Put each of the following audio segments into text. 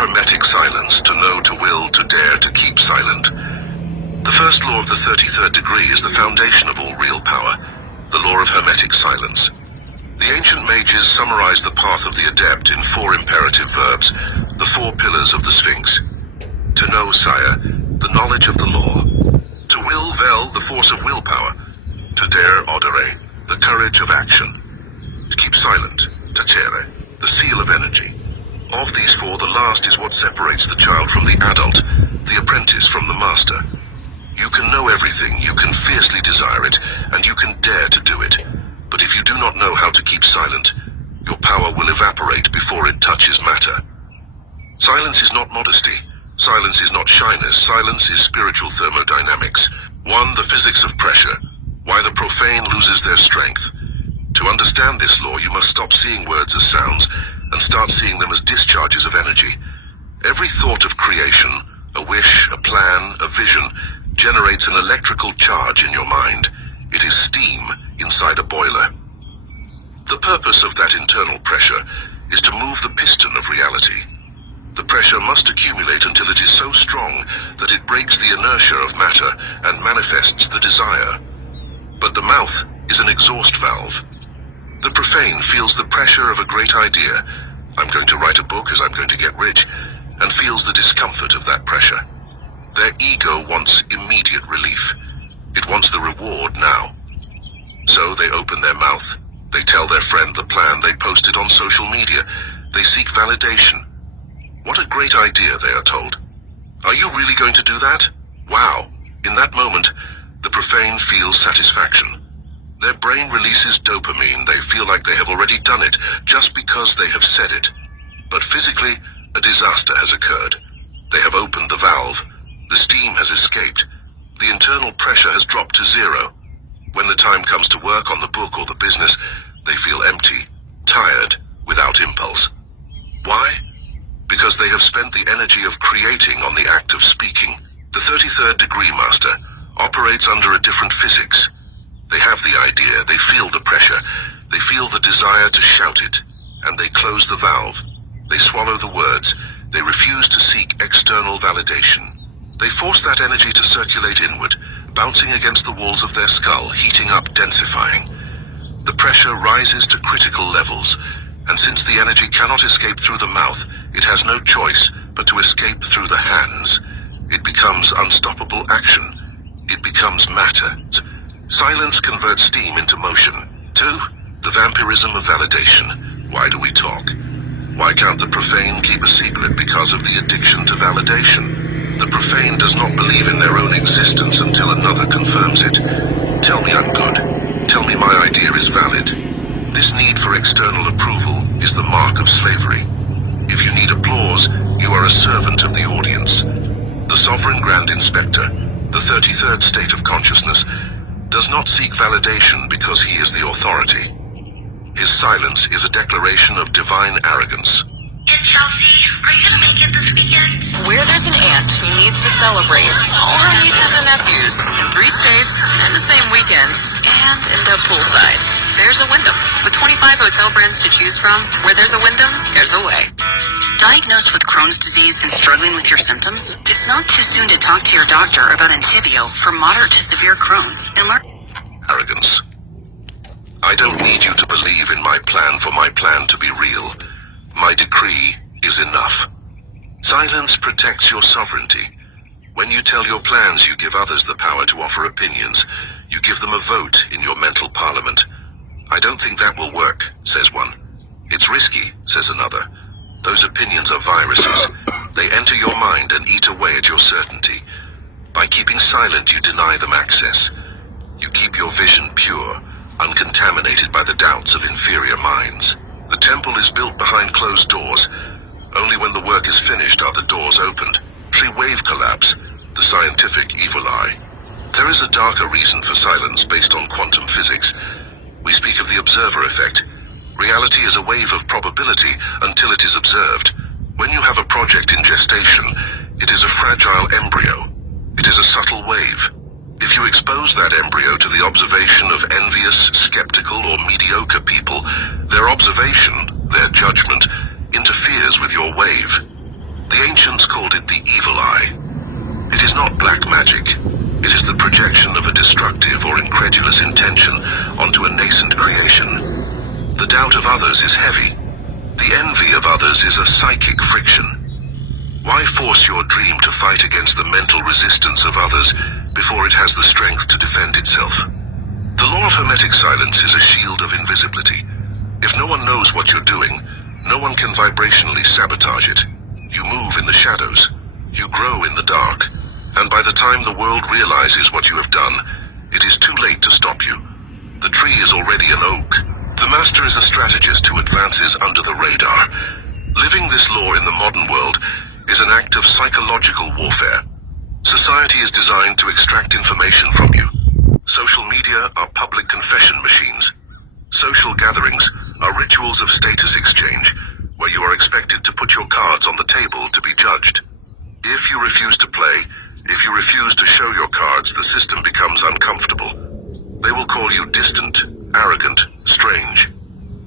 hermetic silence, to know, to will, to dare, to keep silent. The first law of the 33rd degree is the foundation of all real power, the law of hermetic silence. The ancient mages summarized the path of the adept in 4 imperative verbs, the 4 pillars of the Sphinx. To know, sire, the knowledge of the law. To will, vel, the force of willpower. To dare, odere, the courage of action. To keep silent, tacere, the seal of energy. Of these 4, the last is what separates the child from the adult, the apprentice from the master. You can know everything, you can fiercely desire it, and you can dare to do it. But if you do not know how to keep silent, your power will evaporate before it touches matter. Silence is not modesty. Silence is not shyness. Silence is spiritual thermodynamics. 1. The physics of pressure. Why the profane loses their strength. To understand this law, you must stop seeing words as sounds and start seeing them as discharges of energy. Every thought of creation, a wish, a plan, a vision, generates an electrical charge in your mind. It is steam inside a boiler. The purpose of that internal pressure is to move the piston of reality. The pressure must accumulate until it is so strong that it breaks the inertia of matter and manifests the desire. But the mouth is an exhaust valve. The profane feels the pressure of a great idea. I'm going to write a book as I'm going to get rich, and feels the discomfort of that pressure. Their ego wants immediate relief. It wants the reward now. So they open their mouth. They tell their friend the plan. They post it on social media. They seek validation. What a great idea, they are told. Are you really going to do that? Wow. In that moment, the profane feels satisfaction. Their brain releases dopamine. They feel like they have already done it just because they have said it. But physically, a disaster has occurred. They have opened the valve. The steam has escaped. The internal pressure has dropped to 0. When the time comes to work on the book or the business, they feel empty, tired, without impulse. Why? Because they have spent the energy of creating on the act of speaking. The 33rd degree master operates under a different physics. They have the idea, they feel the pressure, they feel the desire to shout it, and they close the valve. They swallow the words. They refuse to seek external validation. They force that energy to circulate inward, bouncing against the walls of their skull, heating up, densifying. The pressure rises to critical levels, and since the energy cannot escape through the mouth, it has no choice but to escape through the hands. It becomes unstoppable action. It becomes matter. Silence converts steam into motion. 2. The vampirism of validation. Why do we talk? Why can't the profane keep a secret? Because of the addiction to validation. The profane does not believe in their own existence until another confirms it. Tell me I'm good. Tell me my idea is valid. This need for external approval is the mark of slavery. If you need applause, you are a servant of the audience. The sovereign grand inspector, the 33rd state of consciousness, does not seek validation because he is the authority. His silence is a declaration of divine arrogance. And Chelsea, are you gonna make it this weekend? Where there's an aunt who needs to celebrate all her nieces and nephews in 3 states in the same weekend and end up poolside, there's a Wyndham. With 25 hotel brands to choose from, where there's a Wyndham, there's a way. Diagnosed with Crohn's disease and struggling with your symptoms? It's not too soon to talk to your doctor about Entyvio for moderate to severe Crohn's and learn Arrogance. I don't need you to believe in my plan for my plan to be real. My decree is enough. Silence protects your sovereignty. When you tell your plans, you give others the power to offer opinions. You give them a vote in your mental parliament. I don't think that will work, says one. It's risky, says another. Those opinions are viruses. They enter your mind and eat away at your certainty. By keeping silent, you deny them access. You keep your vision pure, uncontaminated by the doubts of inferior minds. The temple is built behind closed doors. Only when the work is finished are the doors opened. Wave collapse, the scientific evil eye. There is a darker reason for silence based on quantum physics. We speak of the observer effect. Reality is a wave of probability until it is observed. When you have a project in gestation, it is a fragile embryo. It is a subtle wave. If you expose that embryo to the observation of envious, skeptical, or mediocre people, their observation, their judgment, interferes with your wave. The ancients called it the evil eye. It is not black magic. It is the projection of a destructive or incredulous intention onto a nascent creation. The doubt of others is heavy. The envy of others is a psychic friction. Why force your dream to fight against the mental resistance of others before it has the strength to defend itself? The law of hermetic silence is a shield of invisibility. If no one knows what you're doing, no one can vibrationally sabotage it. You move in the shadows. You grow in the dark. And by the time the world realizes what you have done, it is too late to stop you. The tree is already an oak. The master is a strategist who advances under the radar. Living this law in the modern world is an act of psychological warfare. Society is designed to extract information from you. Social media are public confession machines. Social gatherings are rituals of status exchange, where you are expected to put your cards on the table to be judged. If you refuse to play, if you refuse to show your cards, the system becomes uncomfortable. They will call you distant, arrogant, strange.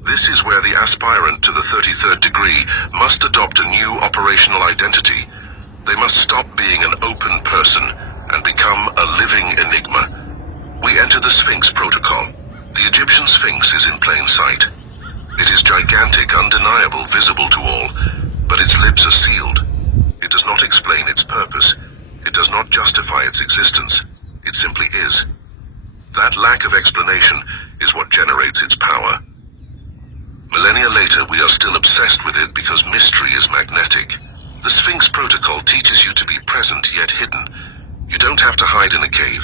This is where the aspirant to the 33rd degree must adopt a new operational identity. They must stop being an open person and become a living enigma. We enter the Sphinx protocol. The Egyptian Sphinx is in plain sight. It is gigantic, undeniable, visible to all, but its lips are sealed. It does not explain its purpose. It does not justify its existence. It simply is. That lack of explanation is what generates its power. Millennia later, we are still obsessed with it because mystery is magnetic. The Sphinx protocol teaches you to be present yet hidden. You don't have to hide in a cave.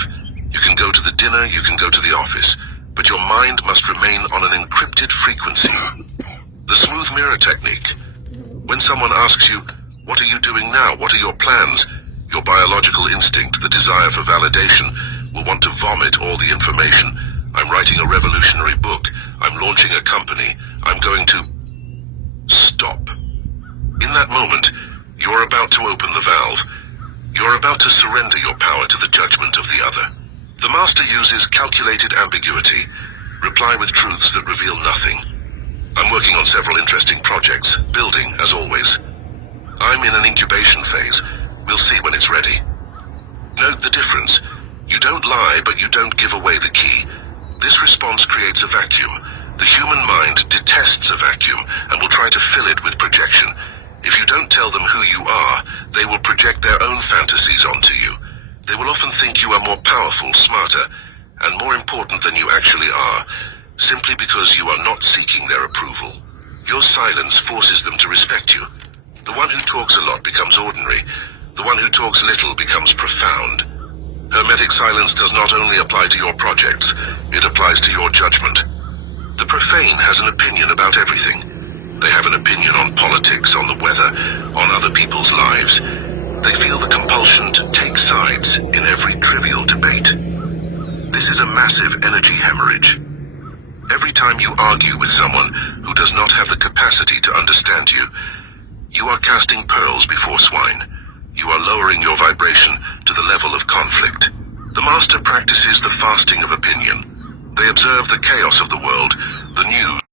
You can go to the dinner, you can go to the office, but your mind must remain on an encrypted frequency. The smooth mirror technique. When someone asks you, "What are you doing now? What are your plans?" Your biological instinct, the desire for validation, will want to vomit all the information. I'm writing a revolutionary book. I'm launching a company. I'm going to... Stop. In that moment, you're about to open the valve. You're about to surrender your power to the judgment of the other. The master uses calculated ambiguity. Reply with truths that reveal nothing. I'm working on several interesting projects, building, as always. I'm in an incubation phase. We'll see when it's ready. Note the difference. You don't lie, but you don't give away the key. This response creates a vacuum. The human mind detests a vacuum and will try to fill it with projection. If you don't tell them who you are, they will project their own fantasies onto you. They will often think you are more powerful, smarter, and more important than you actually are, simply because you are not seeking their approval. Your silence forces them to respect you. The one who talks a lot becomes ordinary. The one who talks little becomes profound. Hermetic silence does not only apply to your projects, it applies to your judgment. The profane has an opinion about everything. They have an opinion on politics, on the weather, on other people's lives. They feel the compulsion to take sides in every trivial debate. This is a massive energy hemorrhage. Every time you argue with someone who does not have the capacity to understand you, you are casting pearls before swine. You are lowering your vibration to the level of conflict. The master practices the fasting of opinion. They observe the chaos of the world, the news,